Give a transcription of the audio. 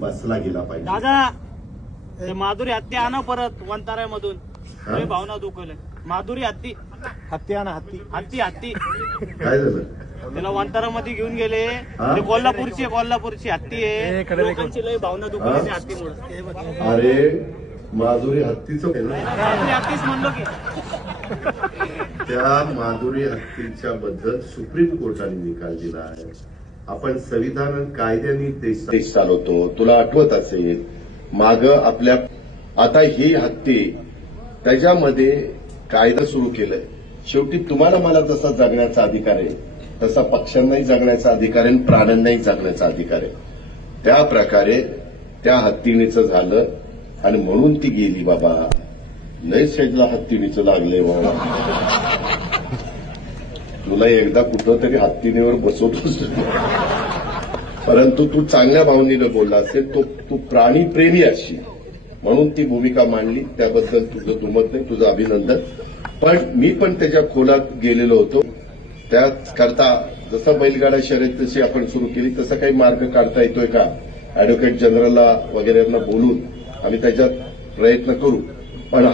बसला गेला पाहिजे. दादा ते माधुरी हत्ती आणा परत वंताऱ्यामधून. लय भावना दुखवले. माधुरी हत्ती हत्ती आणा हत्ती. हत्ती हत्ती काय झालं? त्याला वंतारामध्ये घेऊन गेले. ते कोल्हापूरची हत्ती आहे. लोकांची लय भावना दुखवली त्या हत्तीमुळे. अरे माधुरी हत्तीचं माधुरी हत्तीच म्हणलो की. त्या माधुरी हत्तीच्या बद्दल सुप्रीम कोर्टाने निकाल दिला आहे. आपण संविधान कायद्याने देश चालवतो. तुला आठवत असेल माग आपल्या आता ही हत्ती त्याच्यामध्ये कायदा सुरू केलाय. शेवटी तुम्हाला मला जसा जगण्याचा अधिकार आहे तसा पक्ष्यांनाही जगण्याचा अधिकार आहे आणि प्राण्यांनाही जगण्याचा अधिकार आहे. त्या प्रकारे त्या हत्तीणीचं झालं आणि म्हणून ती गेली. बाबा लय साईडला हत्तीणीचं लागलंय बाबा. तुला एकदा कुठं तरी हत्तीणीवर बसवतोस, परंतु तू चांगल्या भावनेनं बोलला असेल. तू प्राणीप्रेमी असशील म्हणून ती भूमिका मांडली. त्याबद्दल तुझं दुमत नाही, तुझं अभिनंदन. पण मी पण त्याच्या खोलात गेलेलो होतो. त्याकरता जसं बैलगाडा शर्यत जशी आपण सुरू केली तसा काही मार्ग काढता येतोय का अॅडव्होकेट जनरलला वगैरेंना बोलून आम्ही त्याच्यात प्रयत्न करू. पण